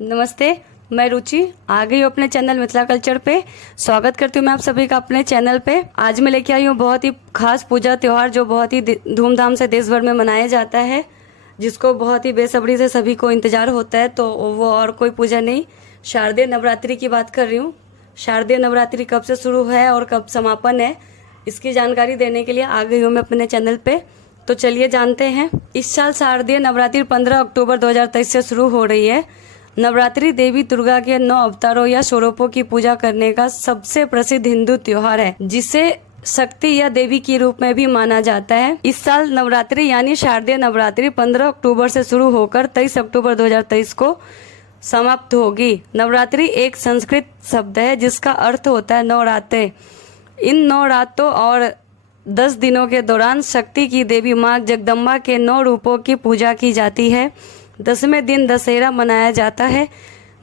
नमस्ते, मैं रुचि आ गई हूँ अपने चैनल मिथिला कल्चर पे। स्वागत करती हूँ मैं आप सभी का अपने चैनल पे। आज मैं लेके आई हूँ बहुत ही खास पूजा त्योहार जो बहुत ही धूमधाम से देश भर में मनाया जाता है, जिसको बहुत ही बेसब्री से सभी को इंतजार होता है। तो वो और कोई पूजा नहीं, शारदीय नवरात्रि की बात कर रही हूँ। शारदीय नवरात्रि कब से शुरू है और कब समापन है, इसकी जानकारी देने के लिए आ गई हूँ मैं अपने चैनल पे। तो चलिए जानते हैं। इस साल शारदीय नवरात्रि 15 अक्टूबर 2023 से शुरू हो रही है। नवरात्रि देवी दुर्गा के 9 अवतारों या स्वरूपों की पूजा करने का सबसे प्रसिद्ध हिंदू त्योहार है, जिसे शक्ति या देवी के रूप में भी माना जाता है। इस साल नवरात्रि यानी शारदीय नवरात्रि 15 अक्टूबर से शुरू होकर 23 अक्टूबर 2023 को समाप्त होगी। नवरात्रि एक संस्कृत शब्द है जिसका अर्थ होता है नवरात्रे। इन 9 रातों और 10 दिनों के दौरान शक्ति की देवी माँ जगदम्बा के 9 रूपों की पूजा की जाती है। 10वें दिन दशहरा मनाया जाता है।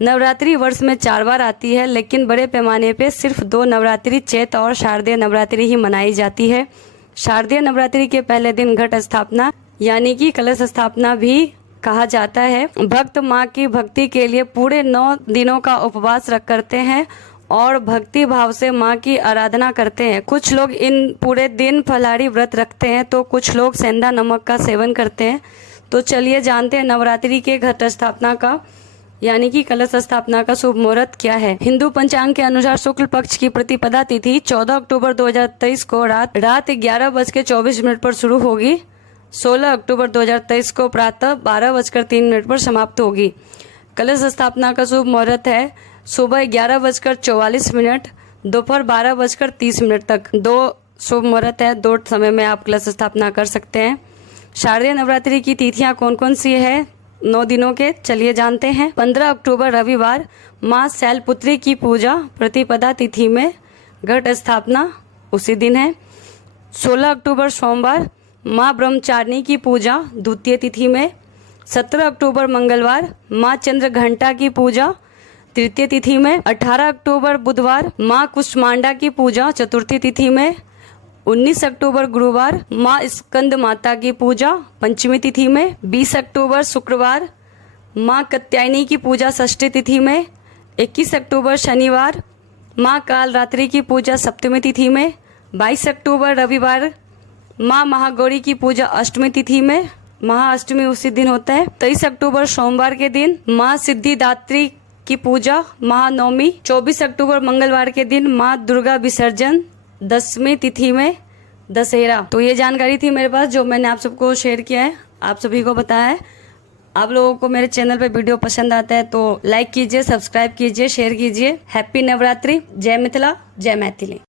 नवरात्रि वर्ष में 4 बार आती है, लेकिन बड़े पैमाने पे सिर्फ 2 नवरात्रि चैत और शारदीय नवरात्रि ही मनाई जाती है। शारदीय नवरात्रि के पहले दिन घट स्थापना यानी कि कलश स्थापना भी कहा जाता है। भक्त माँ की भक्ति के लिए पूरे 9 दिनों का उपवास रख करते हैं और भक्ति भाव से माँ की आराधना करते हैं। कुछ लोग इन पूरे दिन फलाहारी व्रत रखते हैं, तो कुछ लोग सेंधा नमक का सेवन करते हैं। तो चलिए जानते हैं नवरात्रि के घट स्थापना का यानी कि कलश स्थापना का शुभ मुहूर्त क्या है। हिंदू पंचांग के अनुसार शुक्ल पक्ष की प्रतिपदा तिथि 14 अक्टूबर 2023 को रात 11:24 पर शुरू होगी। 16 अक्टूबर 2023 को प्रातः 12:03 पर समाप्त होगी। कलश स्थापना का शुभ मुहूर्त है सुबह 11:44, दोपहर 12:30 तक। 2 शुभ मुहूर्त है, 2 समय में आप कलश स्थापना कर सकते हैं। शारदीय नवरात्रि की तिथियां कौन कौन सी है 9 दिनों के, चलिए जानते हैं। 15 अक्टूबर रविवार माँ शैलपुत्री की पूजा प्रतिपदा तिथि में, घट स्थापना उसी दिन है। 16 अक्टूबर सोमवार माँ ब्रह्मचारिणी की पूजा द्वितीय तिथि में। 17 अक्टूबर मंगलवार माँ चंद्र घंटा की पूजा तृतीय तिथि में। 18 अक्टूबर बुधवार माँ कुष्मांडा की पूजा चतुर्थी तिथि में। 19 अक्टूबर गुरुवार माँ स्कंद माता की पूजा पंचमी तिथि में। 20 अक्टूबर शुक्रवार माँ कात्यायनी की पूजा षष्ठी तिथि में। 21 अक्टूबर शनिवार माँ कालरात्रि की पूजा सप्तमी तिथि में। 22 अक्टूबर रविवार माँ महागौरी की पूजा अष्टमी तिथि में, महाअष्टमी उसी दिन होता है। 23 अक्टूबर सोमवार के दिन माँ सिद्धिदात्री की पूजा महानवमी। 24 अक्टूबर मंगलवार के दिन माँ दुर्गा विसर्जन 10वीं तिथि में दशहरा। तो ये जानकारी थी मेरे पास जो मैंने आप सबको शेयर किया है, आप सभी को बताया है। आप लोगों को मेरे चैनल पे वीडियो पसंद आता है तो लाइक कीजिए, सब्सक्राइब कीजिए, शेयर कीजिए। हैप्पी नवरात्रि। जय मिथिला, जय मैथिली।